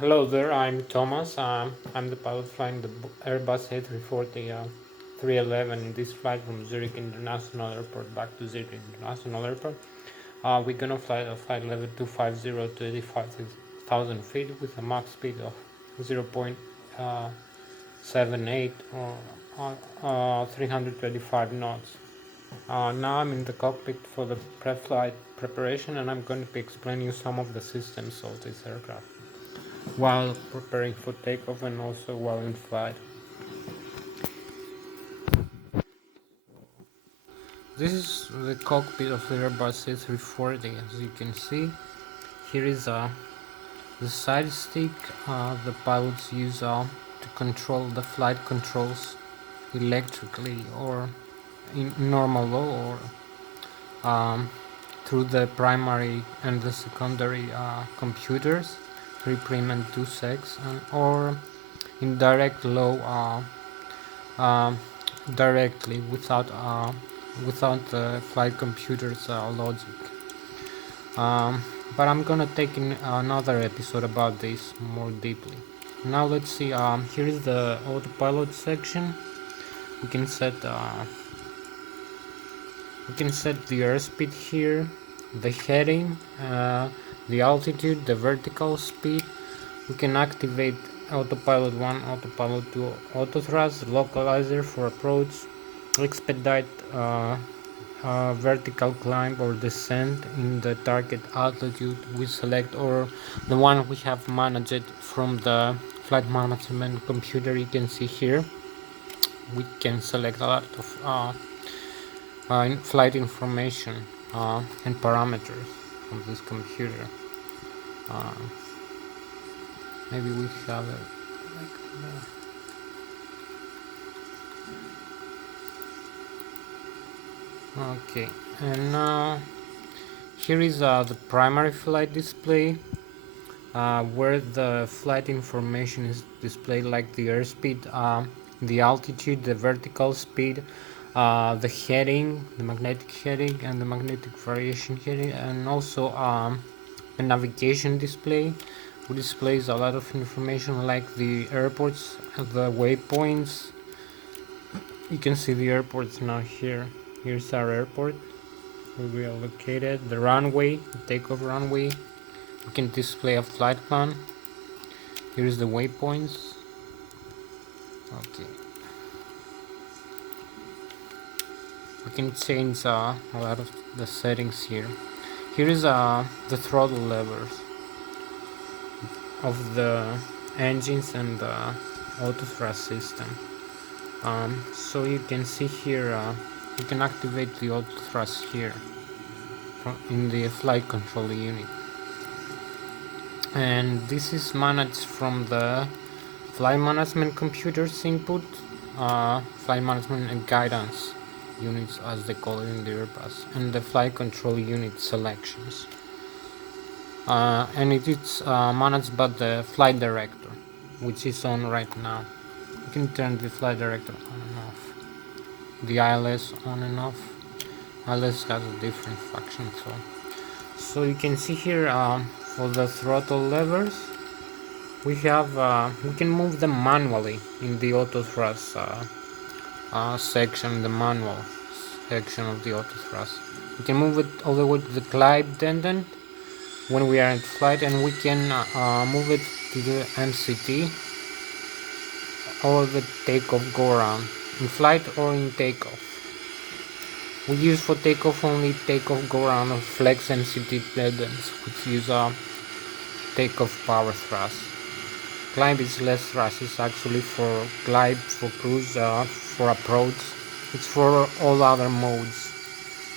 Hello there, I'm Thomas. I'm the pilot flying the Airbus A340 311 in this flight from Zurich International Airport back to Zurich International Airport. We're gonna fly the flight level 250 to 85,000 feet with a max speed of 0.78 or 325 knots. Now I'm in the cockpit for the pre-flight preparation, and I'm going to be explaining you some of the systems of this aircraft while preparing for takeoff and also while in flight. This is the cockpit of the Airbus A340. As you can see, here is the side stick the pilots use to control the flight controls electrically or in normal low or through the primary and the secondary computers, 3 prim and 2 sex, or in direct low directly without the flight computer's logic. But I'm gonna take in another episode about this more deeply. Now let's see. Here is the autopilot section. We can set the airspeed here, the heading, the altitude, the vertical speed. We can activate autopilot 1, autopilot 2, auto thrust, localizer for approach, expedite vertical climb or descent in the target altitude we select, or the one we have managed from the flight management computer. You can see here we can select a lot of flight information and parameters from this computer. Maybe we have it like that. Okay, and now here is the primary flight display, where the flight information is displayed, like the airspeed, the altitude, the vertical speed, the heading, the magnetic heading, and the magnetic variation heading, and also a navigation display, which displays a lot of information like the airports, the waypoints. You can see the airports now here. Here's our airport where we are located, the runway, the takeoff runway. We can display a flight plan. Here's the waypoints. Okay. We can change a lot of the settings here. Here is the throttle levers of the engines and the auto thrust system. So you can see here, you can activate the auto thrust here in the flight control unit, and this is managed from the flight management computer's input, flight management and guidance units as they call it in the Airbus, and the flight control unit selections, and it is managed by the flight director, which is on right now. You can turn the flight director on and off, the ILS on and off. ILS has a different function, so you can see here, for the throttle levers we have, we can move them manually in the auto thrust section, the manual section of the auto thrust. We can move it all the way to the climb tendon when we are in flight, and we can move it to the MCT or the takeoff go around in flight or in takeoff. We use for takeoff only takeoff go around or flex MCT tendons, which use takeoff power thrust. Climb is less thrust. It's actually for glide, for cruise, for approach. It's for all other modes,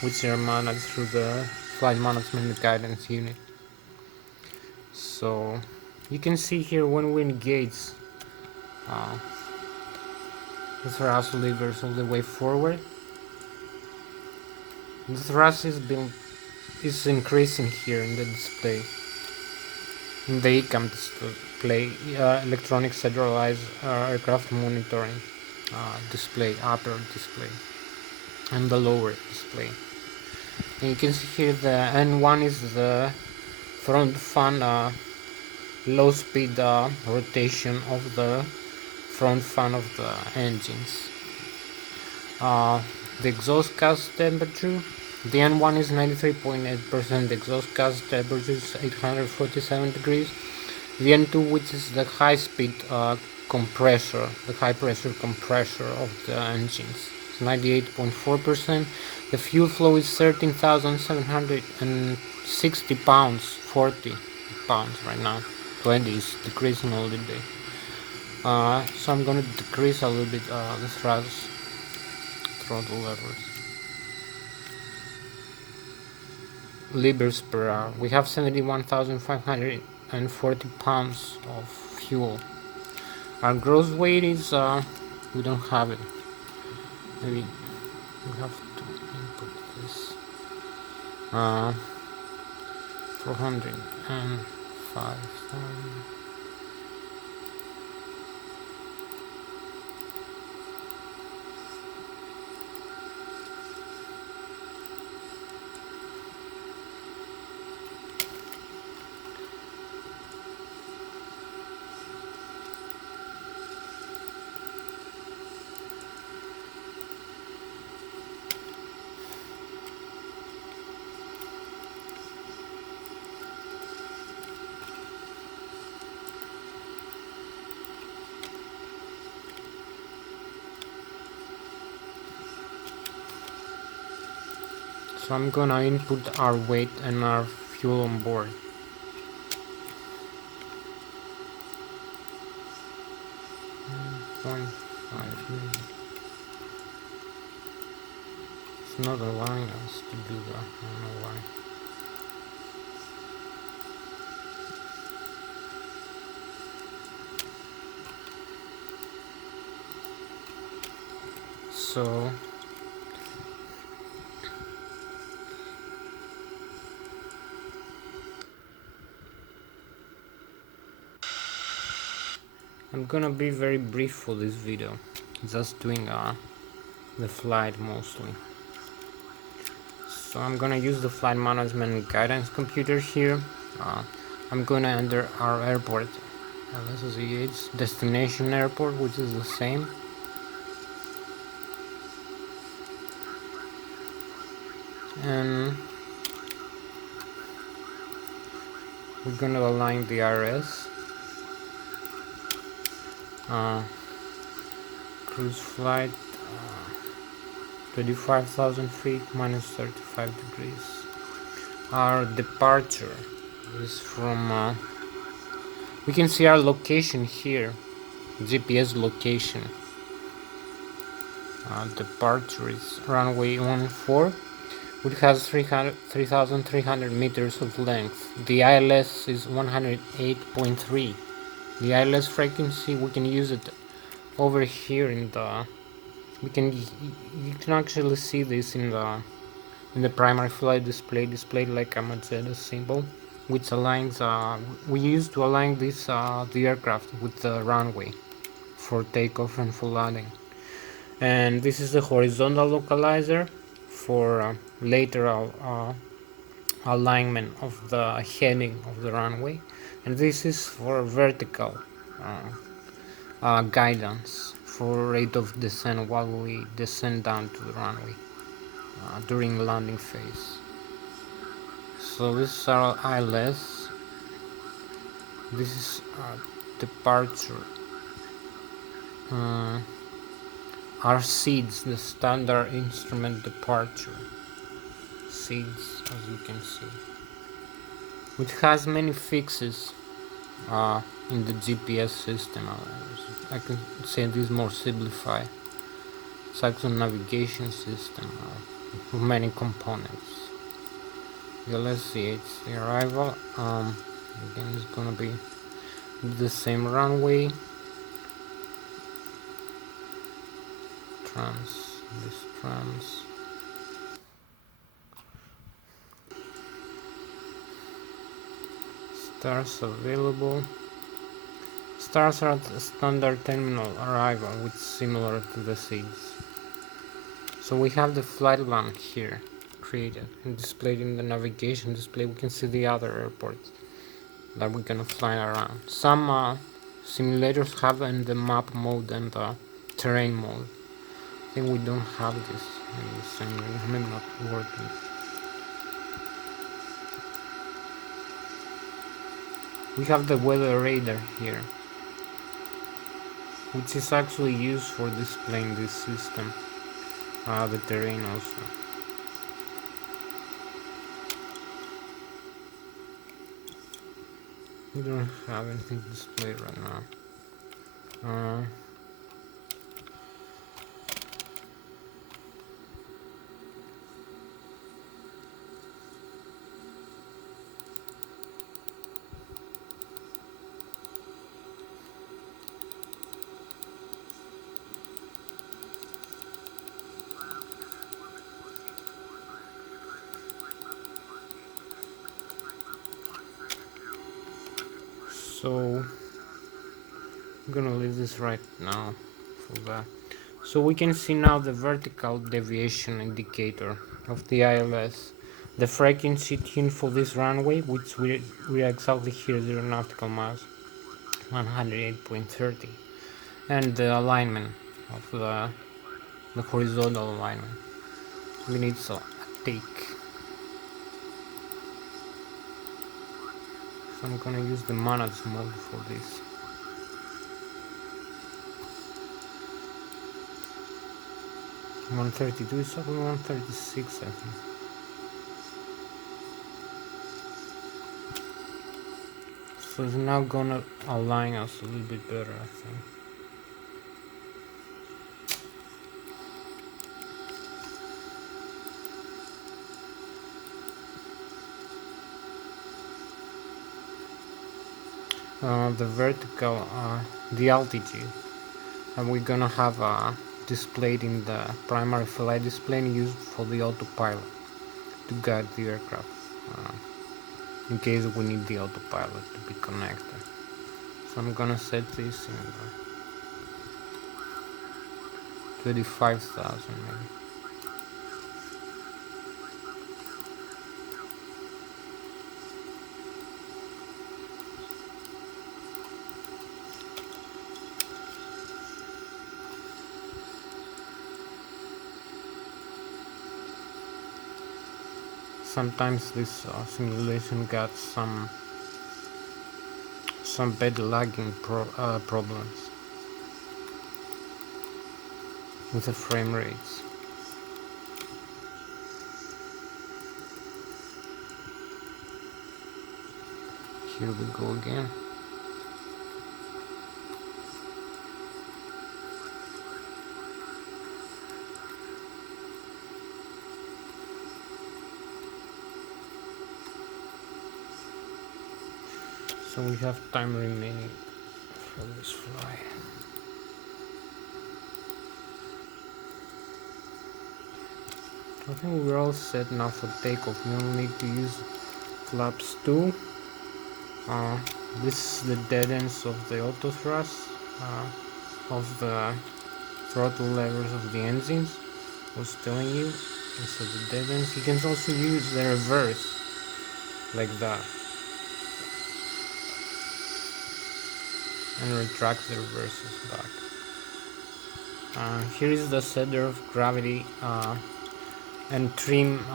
which are managed through the flight management guidance unit. So you can see here when we engage the thrust levers all the way forward, the thrust is increasing here in the display, in the ECAM display, electronic centralized aircraft monitoring display, upper display, and the lower display. And you can see here the N1 is the front fan low speed rotation of the front fan of the engines. The exhaust gas temperature, the N1 is 93.8%, the exhaust gas temperature is 847 degrees. The N2, which is the high speed compressor, the high pressure compressor of the engines, is 98.4%. The fuel flow is 13,760 pounds, 40 pounds right now. 20 is decreasing a little bit. So I'm gonna decrease a little bit the throttle levers per hour. We have 71,540 pounds of fuel. Our gross weight is we don't have it. Maybe we have to input this. 405,000. So I'm gonna input our weight and our fuel on board. It's not allowing us to do that. I don't know why. So I'm gonna be very brief for this video, just doing the flight mostly. So I'm gonna use the flight management guidance computer here. I'm gonna enter our airport, Lszh destination airport, which is the same. And we're gonna align the RS. Cruise flight 25,000 feet minus 35 degrees. Our departure is from we can see our location here, GPS location. Departure is runway 14, which has 3,300 meters of length. The ILS is 108.3. The ILS frequency, we can use it over here in the you can actually see this in the primary flight display displayed like a Mercedes symbol, which aligns we use to align this the aircraft with the runway for takeoff and for landing. And this is the horizontal localizer for lateral alignment of the heading of the runway, and this is for vertical guidance for rate of descent while we descend down to the runway during landing phase. So this is our ILS. This is departure. Our seeds, the standard instrument departure seeds, as you can see, which has many fixes in the GPS system. I can say this more simplified. It's actually a navigation system with many components. Yeah, let's see, it's the arrival. Again, it's gonna be the same runway. This trans. Stars available. Stars are at the standard terminal arrival, which is similar to the seeds. So we have the flight plan here created and displayed in the navigation display. We can see the other airports. that we're gonna fly around. Some simulators have in the map mode and the terrain mode. I think we don't have this in the simulator. Maybe not working. We have the weather radar here, which is actually used for displaying this system, the terrain also. We don't have anything displayed right now. So I'm gonna leave this right now for that. So we can see now the vertical deviation indicator of the ILS, the frequency tune for this runway, which we are exactly here 0 nautical miles, 108.30, and the alignment of the horizontal alignment. We need a take. So I'm gonna use the manage mode for this. $132 is over 136, I think. So it's now gonna align us a little bit better, I think. The vertical, the altitude, and we're gonna have displayed in the primary flight display used for the autopilot to guide the aircraft, in case we need the autopilot to be connected. So I'm gonna set this in 25,000 maybe. Sometimes this simulation got some bad lagging problems with the frame rates. Here we go again. So we have time remaining for this flight. I think we're all set now for takeoff. We only need to use flaps 2. This is the dead ends of the auto thrust, of the throttle levers of the engines. I was telling you, these are the dead ends. You can also use the reverse, like that, and retract the reverses back. Here is the center of gravity, and trim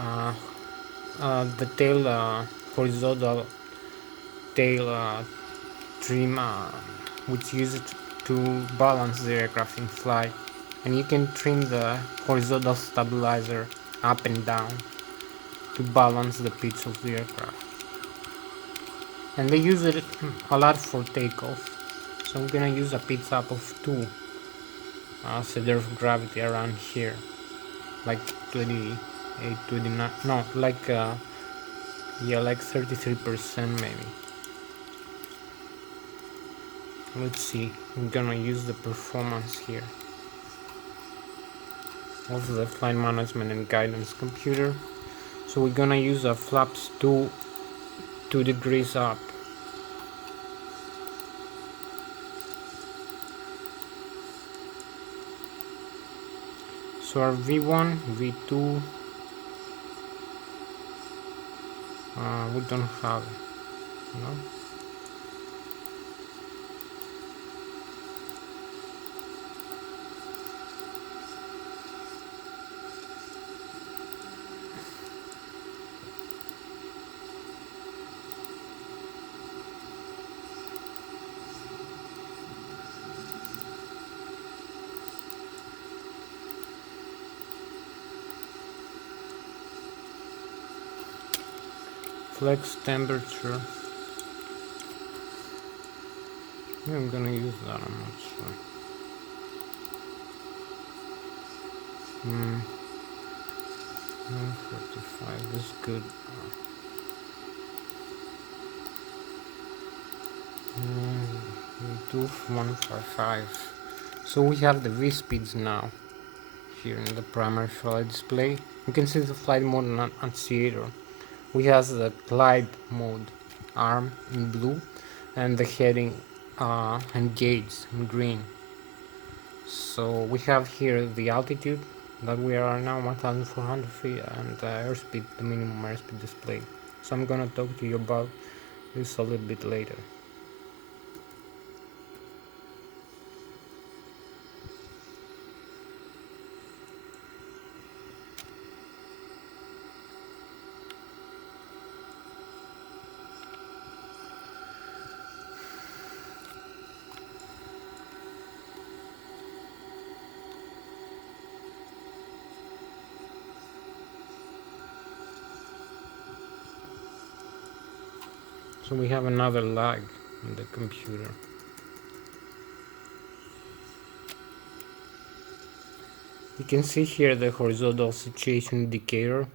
the tail, horizontal tail trim, which used to balance the aircraft in flight, and you can trim the horizontal stabilizer up and down to balance the pitch of the aircraft, and they use it a lot for takeoff. So I'm gonna use a pitch up of 2 center of gravity around here, like 28, 29, no, like yeah, like 33% maybe. Let's see, I'm gonna use the performance here of the flight management and guidance computer. So we're gonna use a flaps 2 degrees up. So our V1, V2, we don't have it, no? flex temperature. Yeah, I'm gonna use that, I'm not sure. 145 is good. We do 155. So we have the V speeds now here in the primary flight display. You can see the flight mode and annunciator. We have the glide mode arm in blue and the heading and gates in green. So we have here the altitude that we are now 1,400 feet and the airspeed, the minimum airspeed display. So I'm gonna talk to you about this a little bit later. So we have another lag in the computer. You can see here the horizontal situation indicator.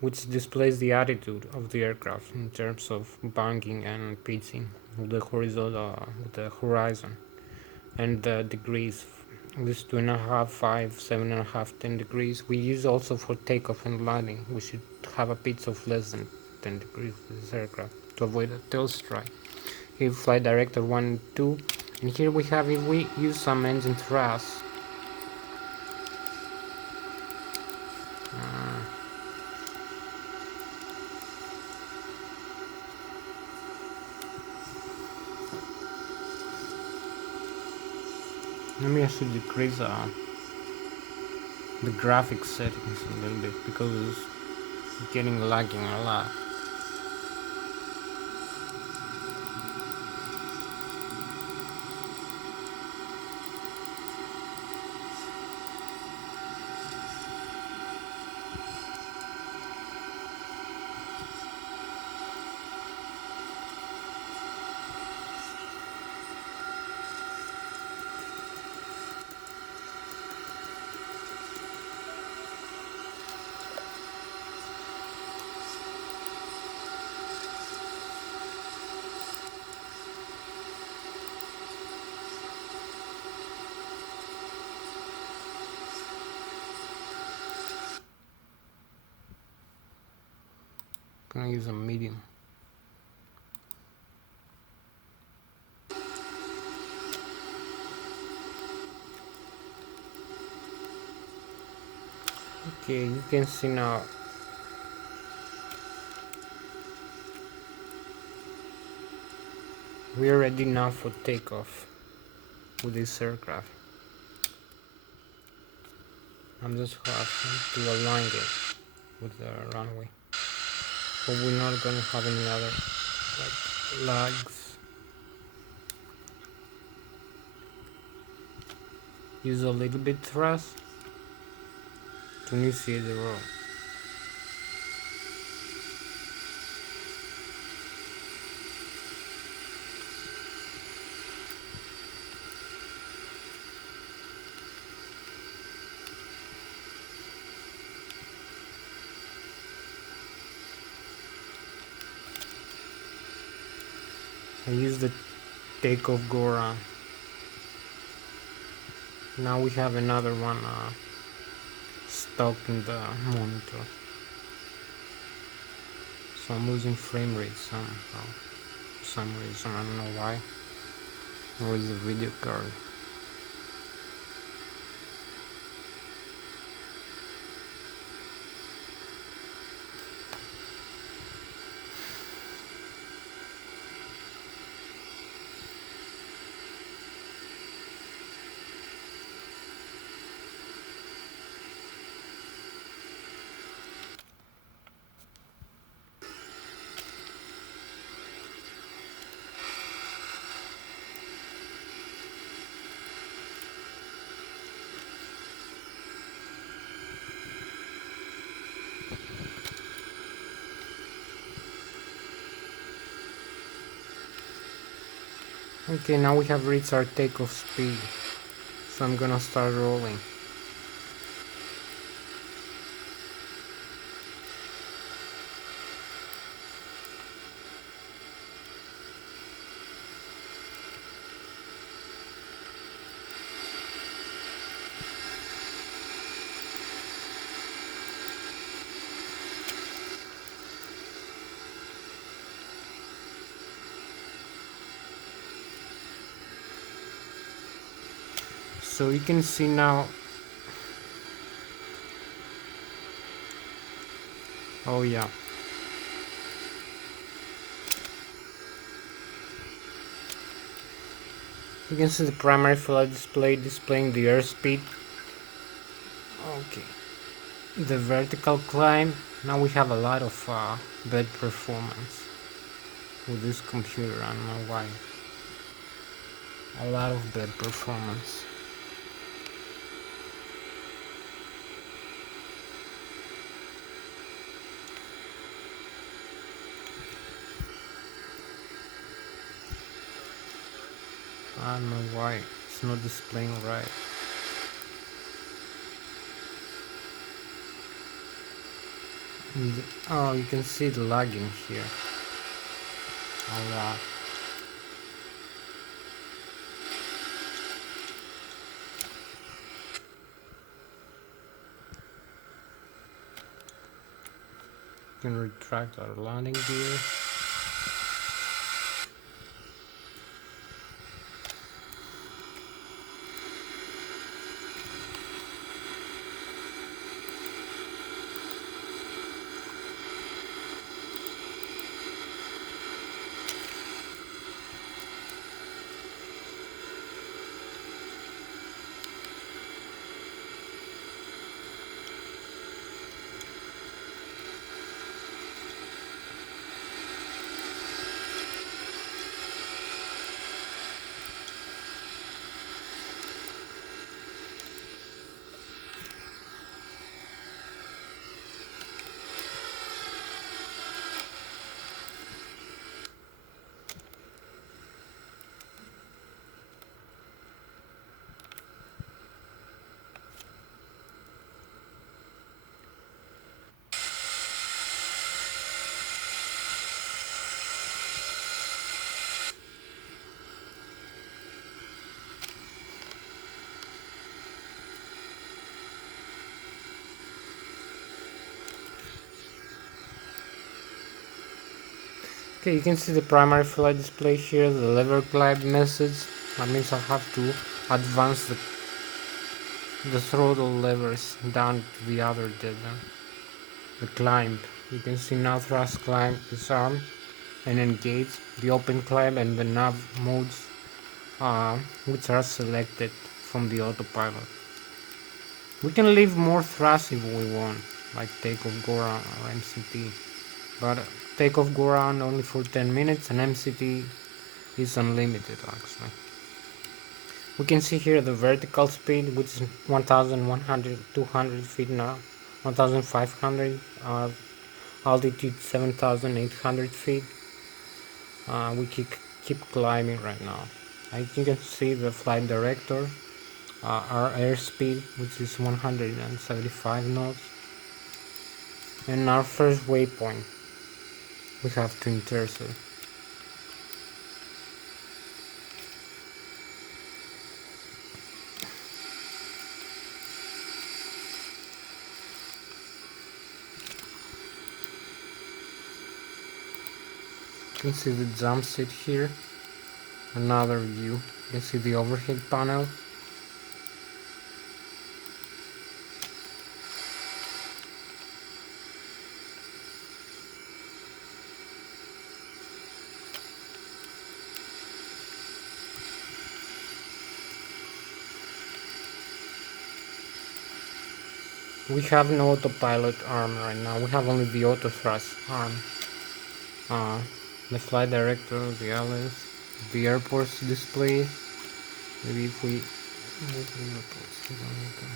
Which displays the attitude of the aircraft in terms of banking and pitching with the horizontal, with the horizon, and the degrees. This 2.5, 5, 7.5, 10 degrees. We use also for takeoff and landing. We should have a pitch of less than 10 degrees with this aircraft to avoid a tail strike. Here flight director 1 and 2, and here we have if we use some engine thrust. Maybe I should decrease the graphics settings a little bit because it's getting lagging a lot. I'm gonna use a medium. Okay, you can see now we are ready now for takeoff with this aircraft. I'm just having to align it with the runway, but we're not gonna have any other like lags. Use a little bit thrust to initiate the roll. I use the takeoff go around. Now we have another one stuck in the monitor. So I'm losing frame rate somehow. For some reason, I don't know why. Where is the video card? Okay, now we have reached our takeoff speed, so I'm gonna start rolling. So you can see now. Oh yeah. You can see the primary flight display displaying the airspeed. Okay. The vertical climb. Now we have a lot of bed performance with this computer. I don't know why. A lot of bed performance. I don't know why it's not displaying right. Oh, you can see the lagging here. A lot. You can retract our landing gear. Okay, you can see the primary flight display here, the lever climb message. That means I have to advance the throttle levers down to the other dead end. The climb. You can see now thrust climb is on and engaged. The open climb and the nav modes which are selected from the autopilot. We can leave more thrust if we want, like takeoff, go around or MCT. But takeoff go around only for 10 minutes and MCT is unlimited actually. We can see here the vertical speed, which is 1100, 200 feet now, 1500, altitude 7800 feet. We keep climbing right now. As you can see the flight director, our airspeed, which is 175 knots, and our first waypoint we have to intercept. You can see the jump seat here. Another view. You can see the overhead panel. We have no autopilot arm right now. We have only the auto thrust arm. The flight director, the Lszh, the airport's display. Maybe if we move the airports, we don't need them.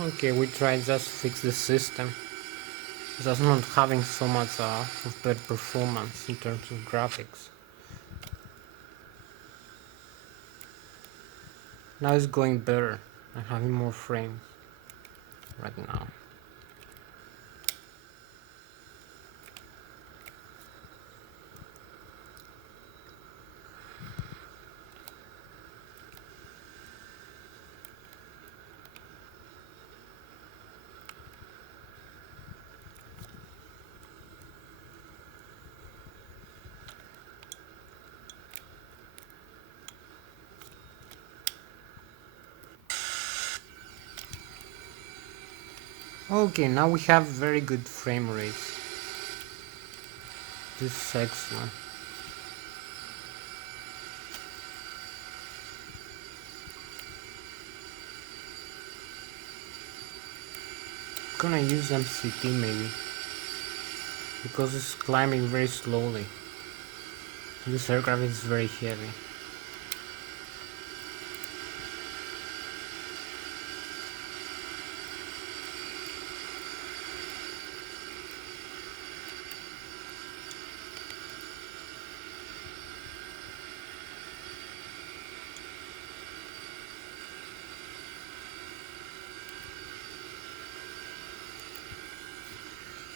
Okay, we tried just to fix the system. Just not having so much of better performance in terms of graphics. Now it's going better. I'm having more frames right now. Okay, now we have very good frame rates. This is excellent. I'm gonna use MCT maybe, because it's climbing very slowly. This aircraft is very heavy.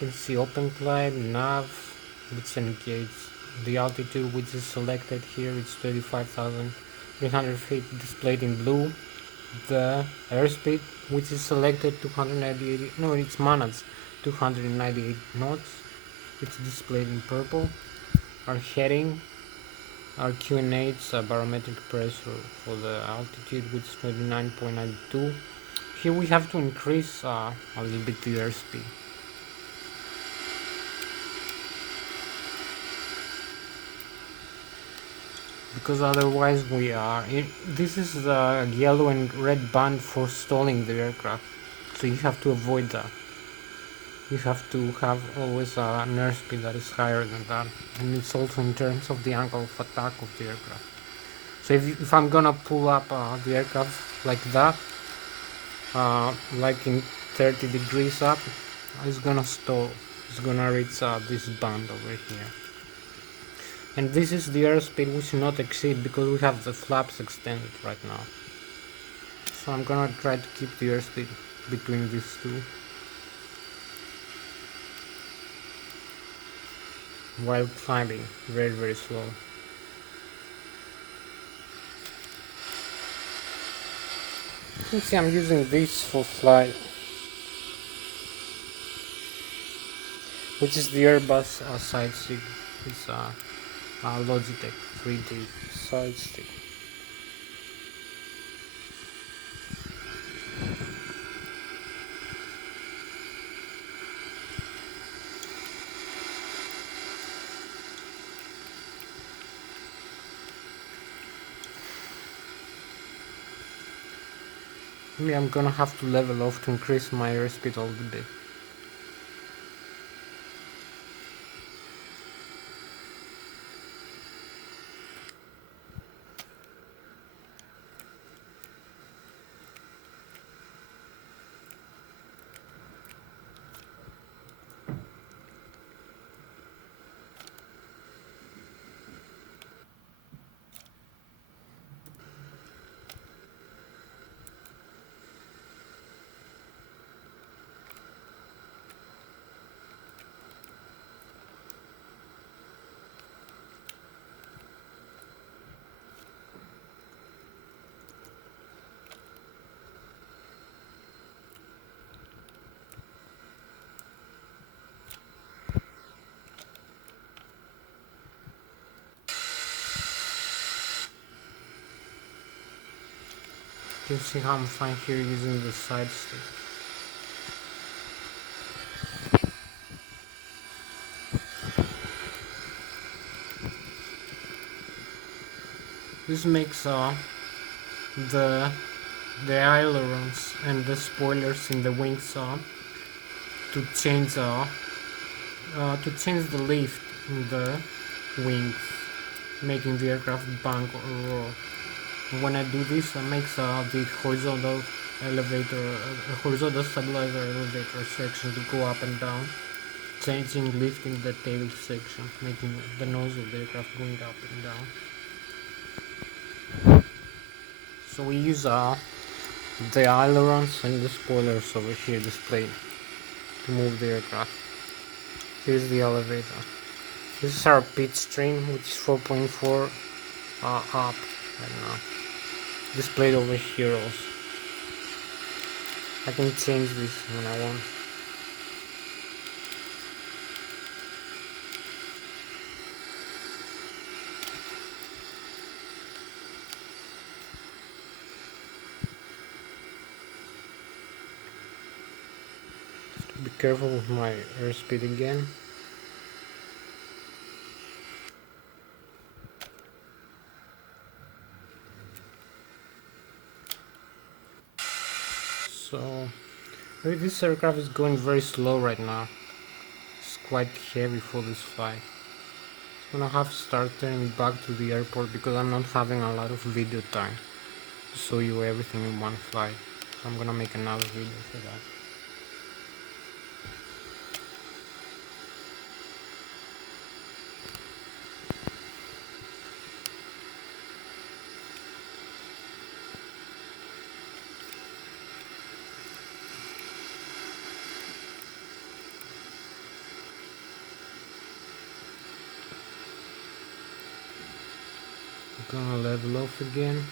You can see open climb, nav, which indicates the altitude which is selected here. It's 35,300 feet, displayed in blue. The airspeed which is selected 298, no, it's managed 298 knots. It's displayed in purple. Our heading, our QNH barometric pressure for the altitude, which is 29.92. Here we have to increase a little bit the airspeed, because otherwise we are this is the yellow and red band for stalling the aircraft, so you have to avoid that. You have to have always an airspeed that is higher than that, and it's also in terms of the angle of attack of the aircraft. So if I'm gonna pull up the aircraft like that, like in 30 degrees up, it's gonna stall. It's gonna reach this band over here. And this is the airspeed we should not exceed, because we have the flaps extended right now. So I'm gonna try to keep the airspeed between these two, while climbing very, very slow. You can see I'm using this for flight, which is the Airbus side stick. It's Logitech 3D side stick. Maybe I'm gonna have to level off to increase my airspeed a little bit. You can see how I'm fine here using the side stick. This makes the ailerons and the spoilers in the wings to change the lift in the wings, making the aircraft bank or roll. When I do this, it makes the horizontal elevator, a horizontal stabilizer elevator section to go up and down, changing, lifting the tail section, making the nose of the aircraft going up and down. So we use the ailerons and the spoilers over here displayed to move the aircraft. Here's the elevator. This is our pitch stream, which is 4.4 up right now. Displayed over here also. I can change this when I want. Be careful with my airspeed again. So this aircraft is going very slow right now. It's quite heavy for this flight. I'm gonna have to start turning back to the airport because I'm not having a lot of video time to show you everything in one flight. So I'm gonna make another video for that. I'm gonna level off again.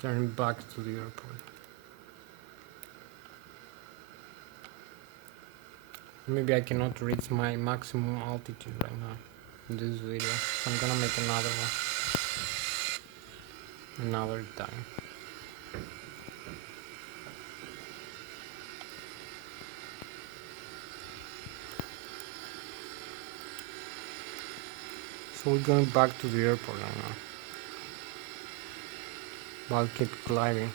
Turning back to the airport. Maybe I cannot reach my maximum altitude right now in this video, so I'm gonna make another one another time. So we're going back to the airport right now. But I'll keep gliding.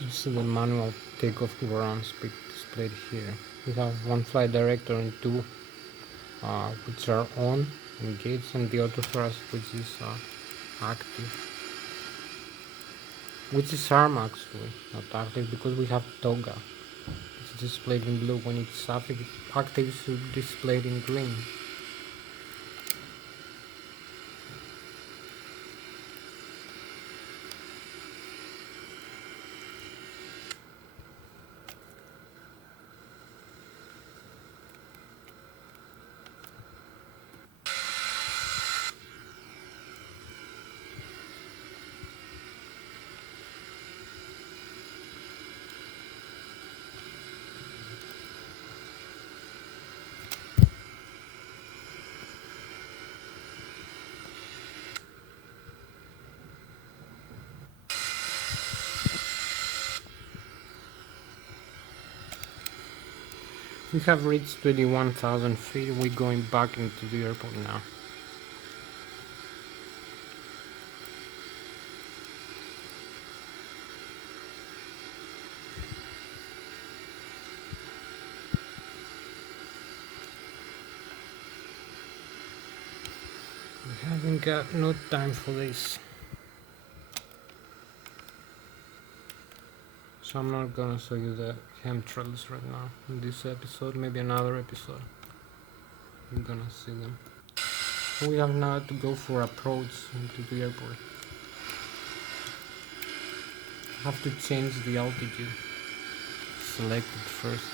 This is the manual takeoff ground speed displayed here. We have one flight director and two which are on, engaged, and the auto thrust which is active. Which is arm actually, not active, because we have toga. It's displayed in blue. When it's active, it's displayed in green. We have reached 21,000 feet. We're going back into the airport now. We haven't got no time for this. So I'm not gonna show you the chemtrails right now in this episode, maybe another episode. You're gonna see them. So we have now to go for approach into the airport. Have to change the altitude. Select it first.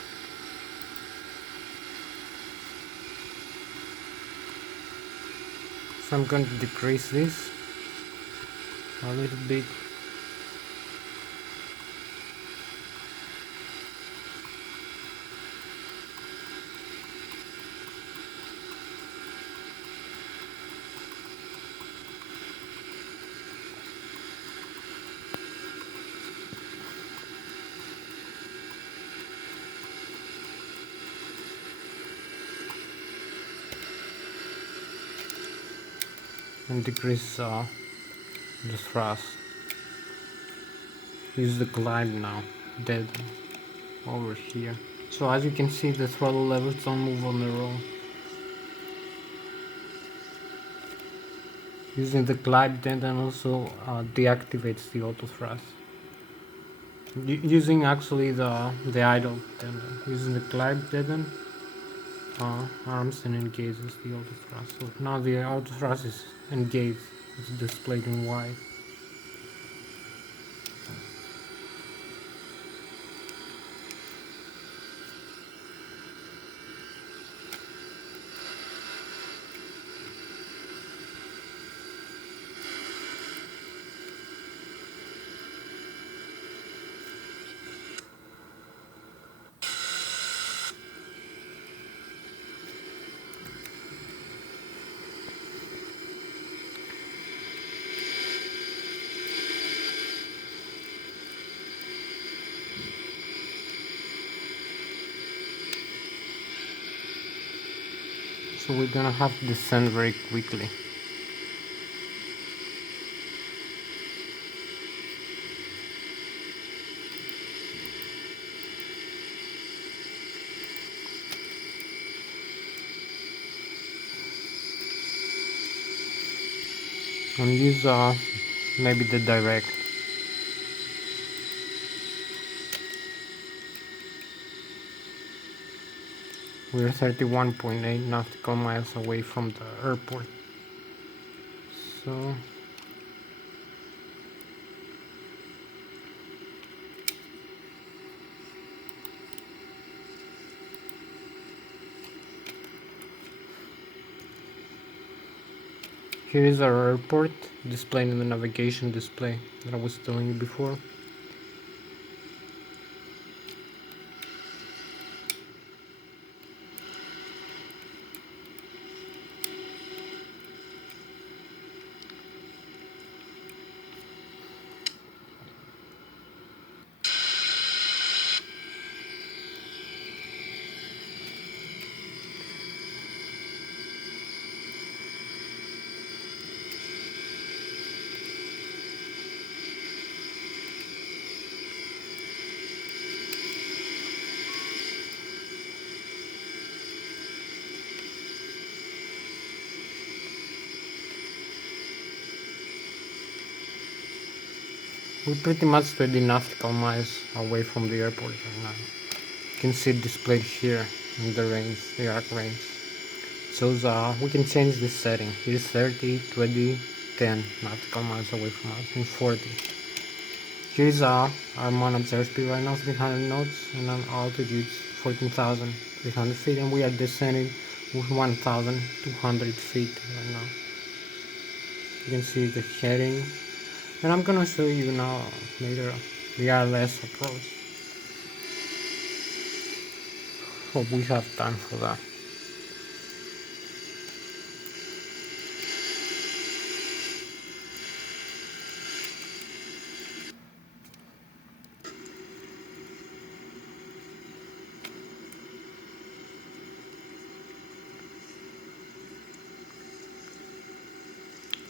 So I'm going to decrease this a little bit. and decrease the thrust. Use the glide now, dead over here. So as you can see, the throttle levels don't move on their own. Using the glide deaden also deactivates the auto thrust. Using actually the idle deaden. Using the glide deaden arms and engages the auto thrust. So now the auto thrust is engaged. It's displayed in white. So we're gonna have to descend very quickly. And use maybe the direct. We're 31.8 nautical miles away from the airport. So here is our airport displayed in the navigation display that I was telling you before. We're pretty much 20 nautical miles away from the airport right now. You can see it displayed here in the range, the arc range. So we can change this setting. Here's 30, 20, 10 nautical miles away from us, and 40. Here's our managed airspeed right now, 300 knots, and our altitude 14,300 feet, and we are descending with 1,200 feet right now. You can see the heading, and I'm gonna show you now later the Lszh approach. Hope we have time for that.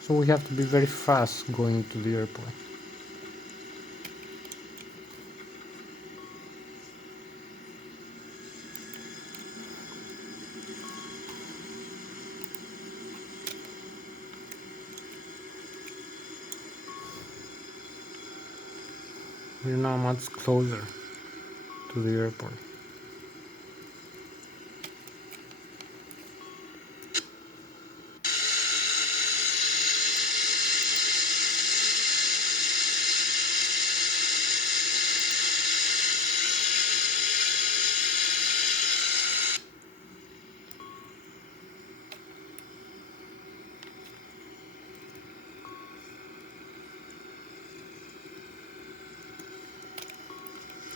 So we have to be very fast going to the airport. We're now much closer to the airport.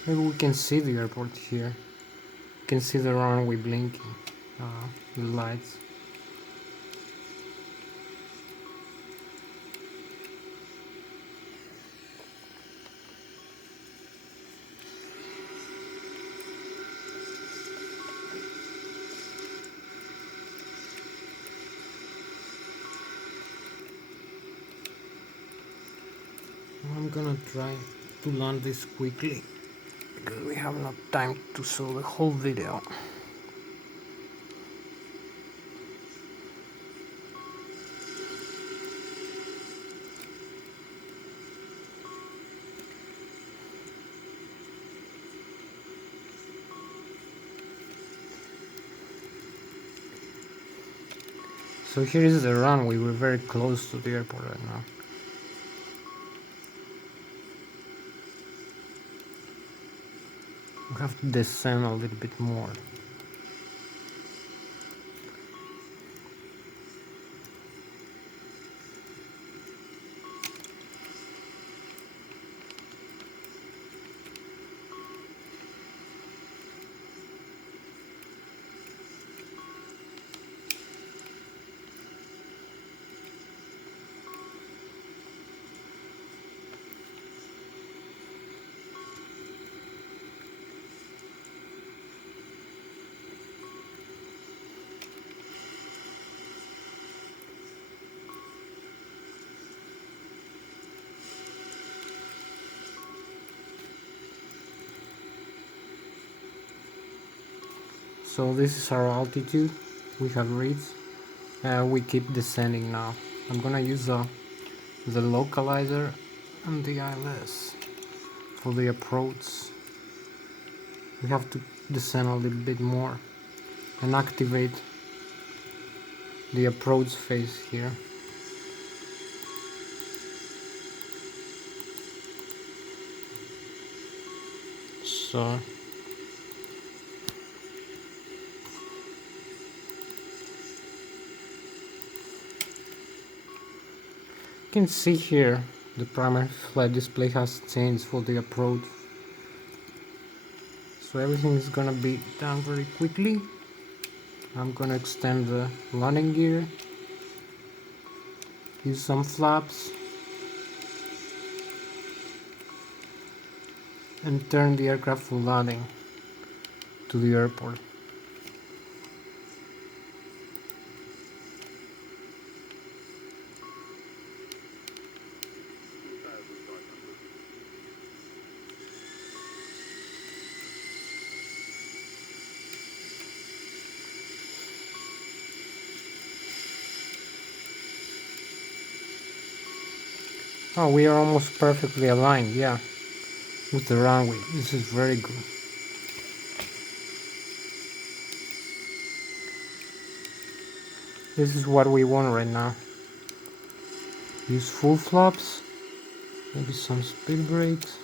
Maybe we can see the airport here. You can see the runway blinking, the lights. I'm gonna try to land this quickly because we have not time to show the whole video. So here is the runway. We're very close to the airport right now. We have to descend a little bit more. So this is our altitude we have reached. We keep descending now. I'm gonna use the localizer and the ILS for the approach. We have to descend a little bit more and activate the approach phase here. So you can see here the primary flight display has changed for the approach. So everything is gonna be done very quickly. I'm gonna extend the landing gear, use some flaps, and turn the aircraft for landing to the airport. Oh, we are almost perfectly aligned, yeah, with the runway. This is very good. This is what we want right now. Use full flaps, maybe some speed brakes.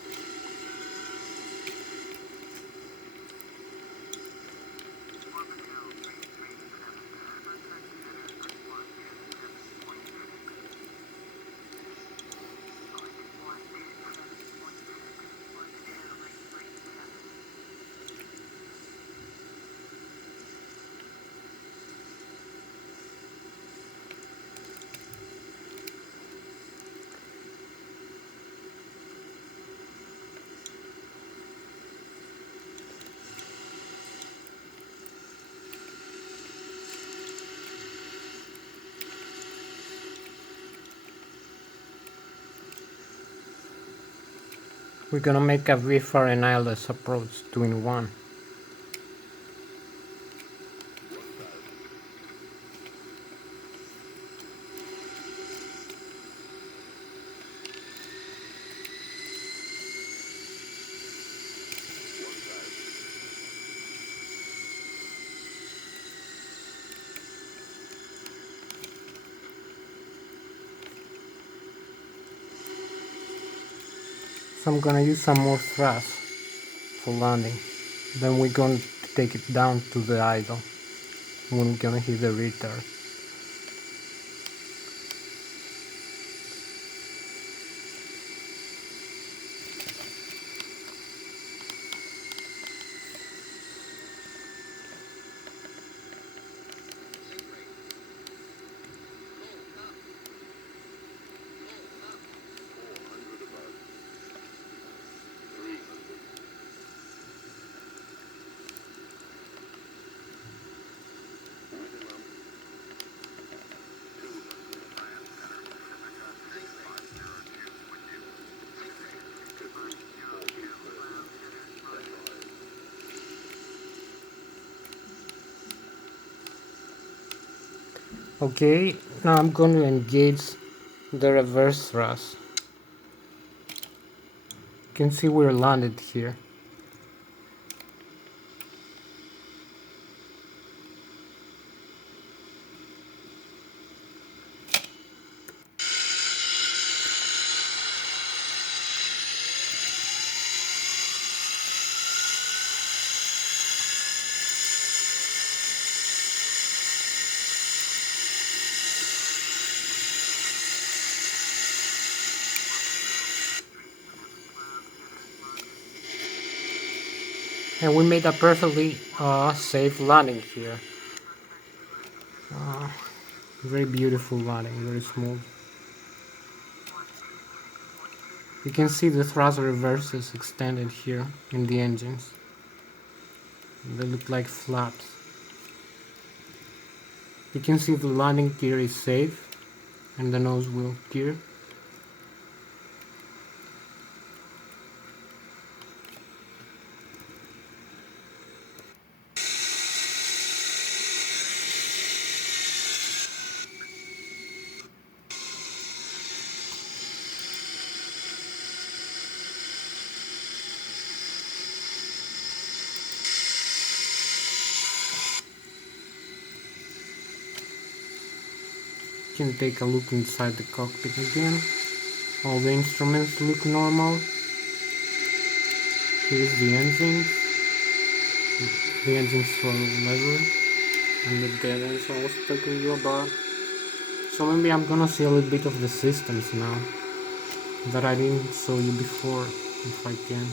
We're gonna make a VFR and ILS approach 2 in 1. So I'm gonna use some more thrust for landing. Then we're going to take it down to the idle when we're gonna hit the retard. Okay, now I'm going to engage the reverse thrust. You can see we're landed here. And we made a perfectly safe landing here. Very beautiful landing, very smooth. You can see the thrust reverses extended here in the engines. They look like flaps. You can see the landing gear is safe and the nose wheel gear. You can take a look inside the cockpit again. All the instruments look normal. Here's the engine. The engine's throttle lever. And the guidance I was talking you about. So maybe I'm gonna see a little bit of the systems now that I didn't show you before, if I can.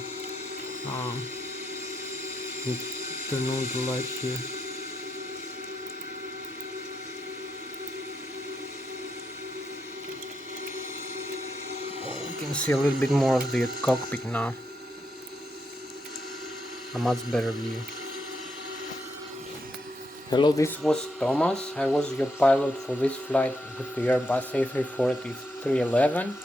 Turn on the light here. You can see a little bit more of the cockpit now. A much better view. Hello, this was Thomas. I was your pilot for this flight with the Airbus A340 311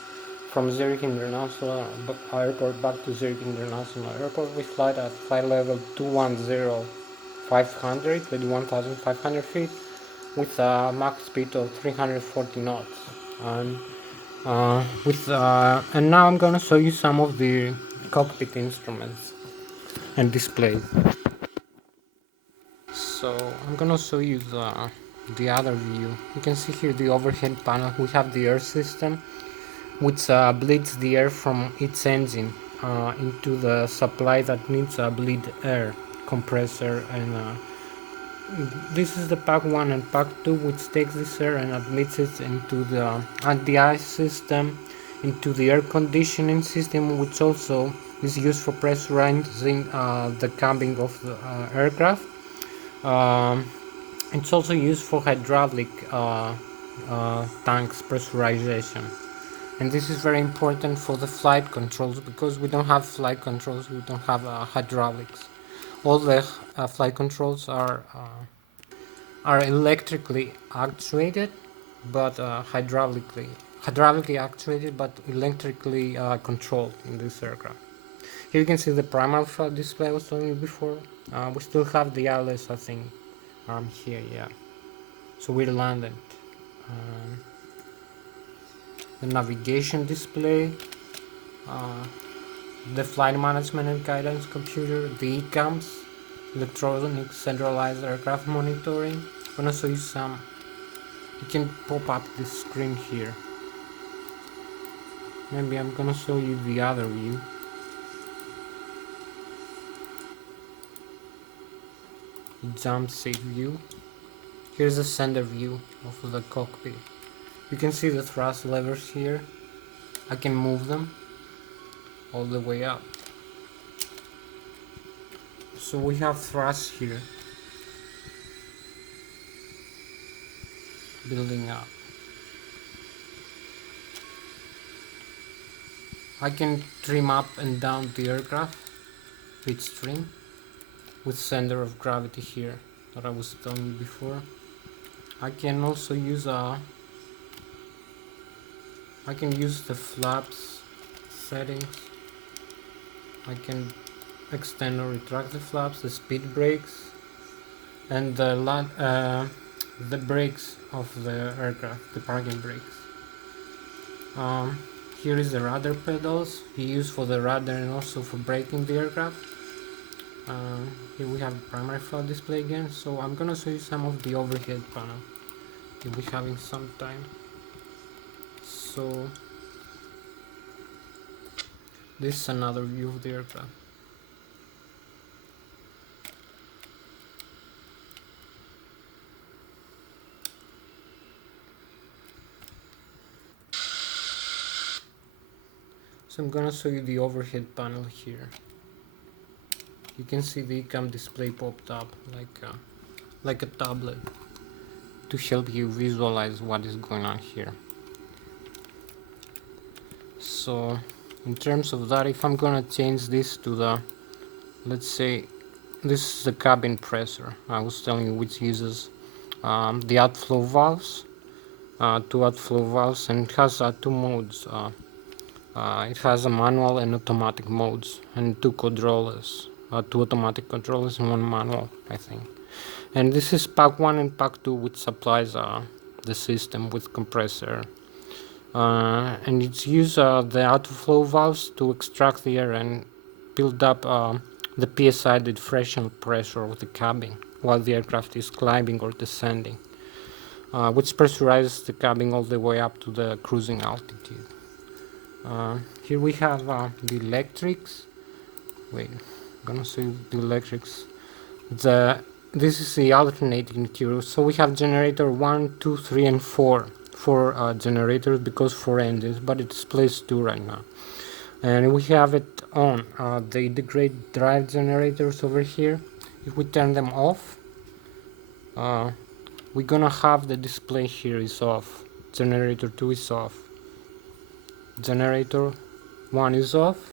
from Zurich International Airport back to Zurich International Airport. We fly at flight level 210,500, 21,500 feet, with a max speed of 340 knots. And and now I'm gonna show you some of the cockpit instruments and displays. So I'm gonna show you the other view. You can see here the overhead panel. We have the air system, which bleeds the air from its engine into the supply that needs bleed air, compressor, and this is the pack 1 and pack 2, which takes this air and admits it into the anti-ice system, into the air conditioning system, which also is used for pressurizing the cabin of the aircraft. It's also used for hydraulic tanks pressurization, and this is very important for the flight controls, because we don't have flight controls, we don't have hydraulics. All the flight controls are electrically actuated, but hydraulically actuated, but electrically controlled in this aircraft. Here you can see the primary flight display I was telling you before. We still have the Lszh, I think, here, yeah. So we're landed. The navigation display, the flight management and guidance computer, the ECAMs, electronic centralized aircraft monitoring. I'm gonna show you some. You can pop up this screen here. Maybe I'm gonna show you the other view. Jump seat view. Here's the center view of the cockpit. You can see the thrust levers here. I can move them all the way up. So we have thrust here building up. I can trim up and down the aircraft pitch trim with center of gravity here that I was telling you before. I can also use I can use the flaps settings. I can extend or retract the flaps, the speed brakes, and the the brakes of the aircraft, the parking brakes. Here is the rudder pedals he used for the rudder and also for braking the aircraft. Here we have primary flight display again, so I'm gonna show you some of the overhead panel if we're having some time. So this is another view of the aircraft. So I'm gonna show you the overhead panel here. You can see the ECAM display popped up like a tablet to help you visualize what is going on here. So in terms of that, if I'm gonna change this to the, let's say this is the cabin pressure I was telling you, which uses the outflow valves, two outflow valves, and it has two modes. It has a manual and automatic modes, and two controllers, two automatic controllers and one manual, I think. And this is pack 1 and pack 2, which supplies the system with compressor. And it's use the outflow valves to extract the air and build up the PSI, the differential pressure of the cabin, while the aircraft is climbing or descending, which pressurizes the cabin all the way up to the cruising altitude. Here we have the electrics. Wait, I'm gonna show you the electrics. This is the alternating curve. So we have generator 1, 2, 3, and 4. Four generators because 4 engines, but it displays 2 right now. And we have it on the integrated drive generators over here. If we turn them off, we're gonna have the display here is off. Generator 2 is off. Generator 1 is off.